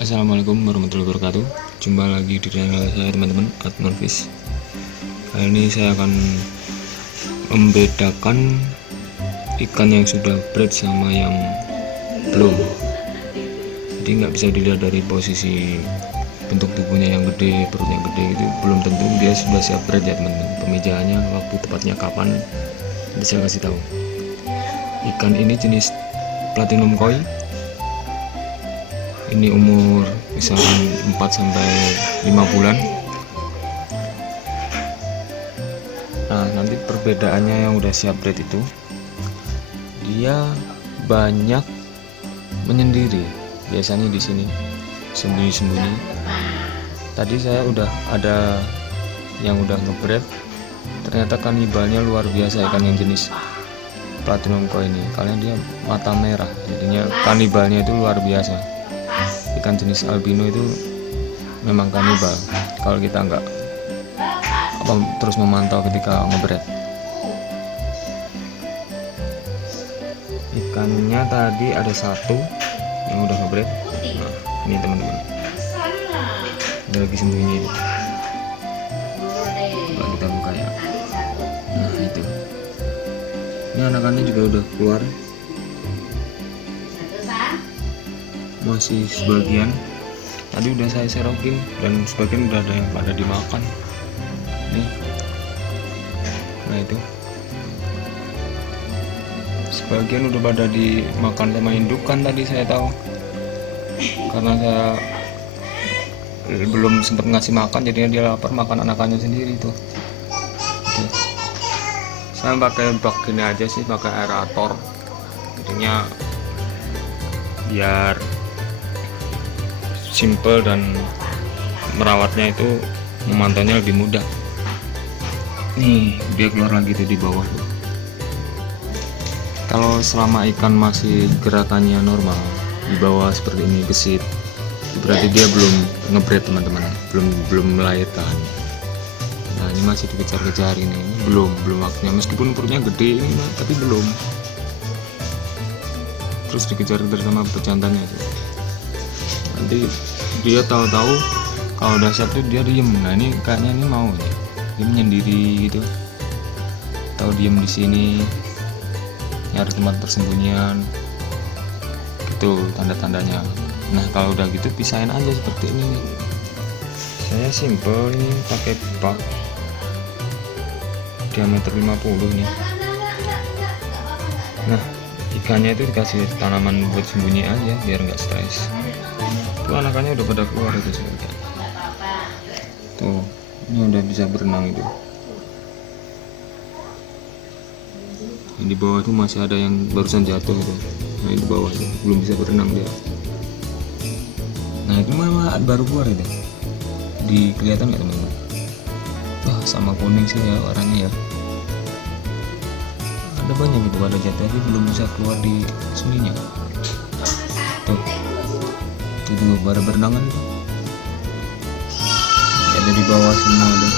Assalamualaikum warahmatullahi wabarakatuh. Jumpa lagi di channel saya teman-teman, Admonfish. Kali ini saya akan membedakan ikan yang sudah bred sama yang belum. Jadi nggak bisa dilihat dari posisi bentuk tubuhnya yang gede, perutnya gede itu belum tentu dia sudah siap bred ya teman-teman. Pemijahannya waktu tepatnya kapan nanti saya kasih tahu. Ikan ini jenis platinum koi. Ini umur misalkan 4-5 bulan. Nah, nanti perbedaannya yang udah siap bred itu dia banyak menyendiri. Biasanya di sini sembunyi-sembunyi. Tadi saya udah ada yang udah ngebred, ternyata kanibalnya luar biasa ikan yang jenis platinum koi ini. Kalian dia mata merah, jadinya kanibalnya itu luar biasa. Ikan jenis albino itu memang kanibal kalau kita nggak terus memantau ketika ngebred. Ikannya tadi ada satu yang udah ngebred. Nah, ini teman-teman, ada lagi sembunyi. Coba kita buka ya. Nah, itu ini anakannya juga udah keluar, masih sebagian tadi udah saya serokin dan sebagian udah ada yang pada dimakan nih. Nah, itu sebagian udah pada dimakan sama indukan. Tadi saya tahu karena saya belum sempat ngasih makan, jadinya dia lapar makan anakannya sendiri tuh. Saya pakai bak gini aja sih, pakai aerator, jadinya biar simple dan merawatnya itu memantaunya lebih mudah. Nih dia keluar lagi tuh di bawah tuh. Kalau selama ikan masih gerakannya normal di bawah seperti ini gesit, berarti dia belum ngebred teman-teman, belum melahirkan. Nah, ini masih dikejar-kejar ini belum waktunya, meskipun perutnya gede ini tapi belum. Terus dikejar-kejar sama pejantannya tuh. Nanti dia tahu-tahu kalau udah siap tuh dia diem. Nah, ini kayaknya ini mau nih, dia menyendiri gitu, tahu diem di sini nyari tempat persembunyian gitu tanda-tandanya. Nah, kalau udah gitu pisahin aja seperti ini nih. Saya simple ini pakai bak diameter 50 nih. Nah, ikannya itu dikasih tanaman buat sembunyi aja biar nggak stres. Tuh anakannya udah pada keluar itu sebenarnya. Tuh, ini udah bisa berenang itu. Yang di bawah tuh masih ada yang barusan jatuh itu. Nah, di bawah tuh belum bisa berenang dia. Nah, itu malah baru keluar itu. Kelihatan nggak teman-teman? Wah, sama kuning sih ya warnanya ya. Ada banyak gitu pada jatuh tapi belum bisa keluar di sininya. Tuh, itu pada berenangan itu. Ada di bawah semua deh.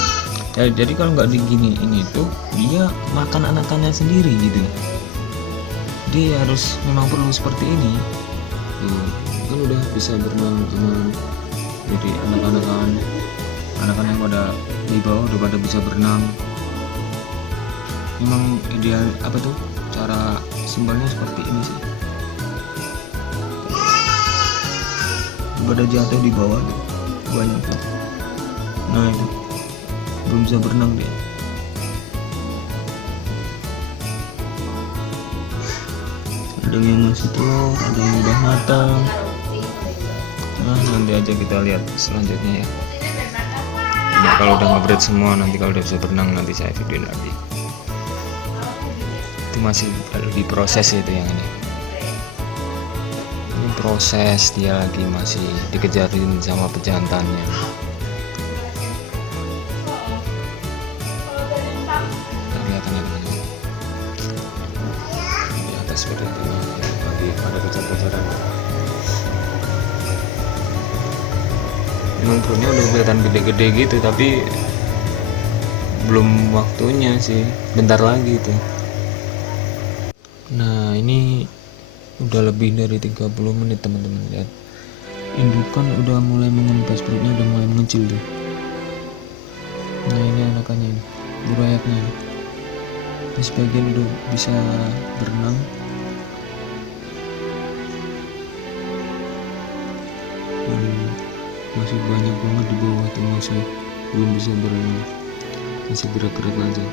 Jadi kalau nggak digini ini tuh dia makan anakannya sendiri gitu. Dia harus memang perlu seperti ini. Tuh, kan udah bisa berenang aman. Jadi anakan yang pada di bawah udah pada bisa berenang. Memang ideal apa tuh cara simpelnya seperti ini sih. Pada jatuh di bawah tuh banyak tuh. Nah, itu belum bisa berenang dia. Ada yang masih telur, ada yang udah matang. Nah, nanti aja kita lihat selanjutnya ya. Nah, kalau udah ngebred semua, nanti kalau udah bisa berenang nanti saya videoin lagi. Itu masih diproses itu yang ini. Ini proses, dia lagi masih dikejarin sama pejantannya. Di atas seperti itu lagi ada kejar-kejaran. Memang perutnya udah kelihatan gede-gede gitu, tapi belum waktunya sih, bentar lagi tuh. Nah, ini udah lebih dari 30 menit teman-teman, lihat indukan udah mulai mengempes, perutnya udah mulai mengecil tuh. Nah ini anakannya ini, burayaknya ini. Ini sebagian udah bisa berenang. Dan masih banyak banget di bawah tuh, masih belum bisa berenang, masih gerak-gerak aja.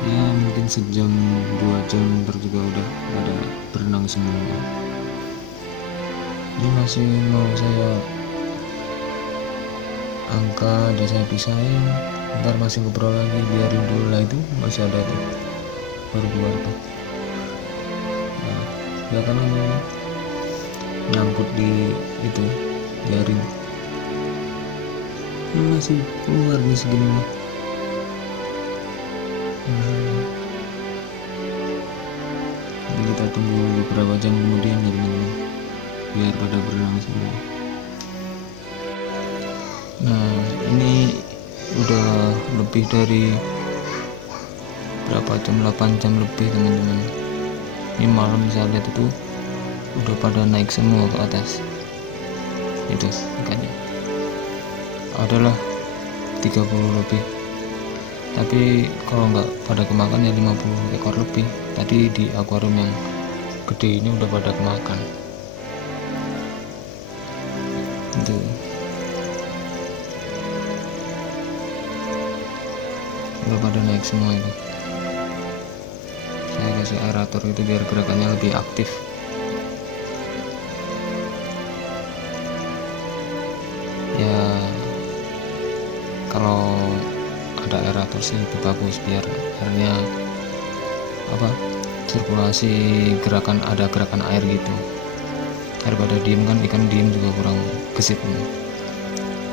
Ya mungkin sejam 2 jam ntar juga udah ada berenang semua. Ini masih mau saya angkat dan saya pisahin, ntar masih ngobrol lagi, biarin dulu lah, itu masih ada tuh baru keluar tuh. Nah, ya kan ini nyangkut di itu jaring, ini masih keluar nih segini nih. Jadi kita tunggu beberapa jam kemudian ya teman-teman, biar pada berenang semua. Nah ini udah lebih dari berapa jam, 8 jam lebih teman-teman. Ini malam saya lihat itu udah pada naik semua ke atas. Itu ikannya adalah 30 lebih, tapi kalau nggak pada kemakan ya 50 ekor lebih. Tadi di akuarium yang gede ini udah pada kemakan itu. Udah pada naik semua itu. Saya kasih aerator itu biar gerakannya lebih aktif. Ya kalau ada aerator sih lebih bagus, biar airnya sirkulasi gerakan, ada gerakan air gitu, daripada diem kan, ikan diem juga kurang gesit.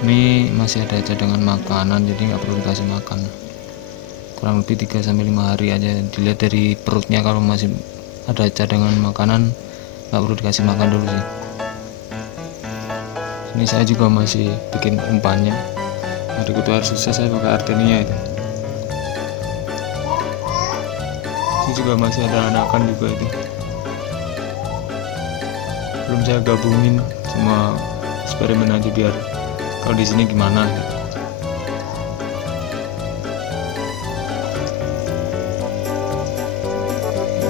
Ini masih ada cadangan makanan, jadi nggak perlu dikasih makan, kurang lebih 3-5 hari aja. Dilihat dari perutnya, kalau masih ada cadangan makanan nggak perlu dikasih makan dulu sih. Ini saya juga masih bikin umpannya. Ada kutu air susah, saya pakai Artenia itu. Ini juga masih ada anakan juga itu, belum saya gabungin, cuma eksperimen aja biar kalau di sini gimana.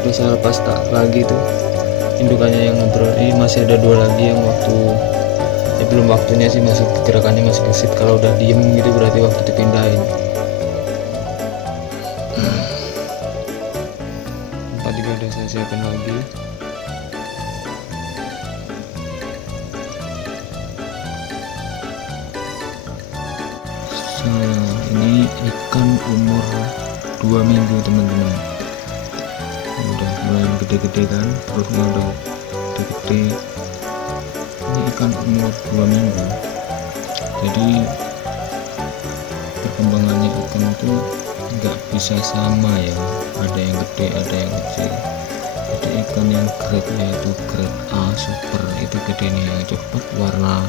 Udah saya lepas tak lagi tuh indukannya yang ngobrol. Ini masih ada 2 lagi yang waktu belum waktunya sih, masih gerakannya masih gesit. Kalau udah diem gitu berarti waktu dipindahin. Empat juga udah saya siapin lagi. Ini ikan umur 2 minggu teman-teman. Udah mulai gede-gede kan, perutnya udah gede. Ini ikan umur 2 minggu. Jadi perkembangannya ikan itu nggak bisa sama ya, ada yang gede ada yang kecil. Jadi ikan yang grade yaitu grade A super itu gedenya yang cepat, warna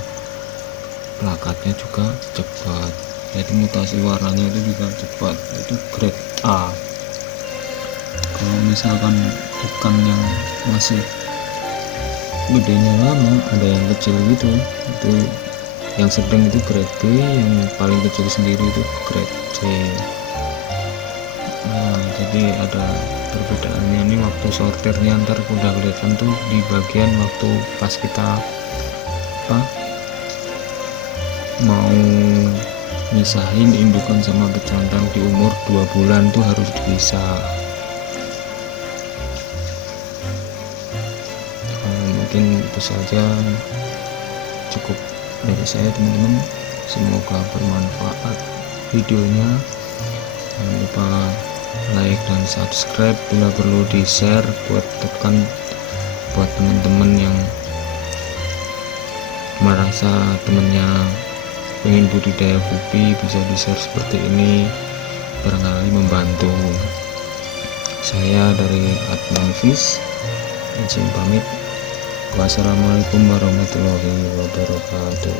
plakatnya juga cepat, jadi mutasi warnanya itu juga cepat, itu grade A. Kalau misalkan ikan yang masih gedenya lama, ada yang kecil gitu, itu yang sedang itu grade B, yang paling kecil sendiri itu grade C. Nah jadi ada perbedaannya. Ini waktu sortirnya ntar udah kelihatan tuh di bagian waktu pas kita mau misahin indukan sama becantan di umur 2 bulan tuh harus dipisah. Mungkin itu saja, cukup dari saya teman-teman, semoga bermanfaat videonya. Jangan lupa like dan subscribe, bila perlu di share buat teman-teman yang merasa temennya pengen budidaya gupi, bisa di share seperti ini, barangkali membantu. Saya dari Adnan Fish izin pamit. Wassalamualaikum warahmatullahi wabarakatuh.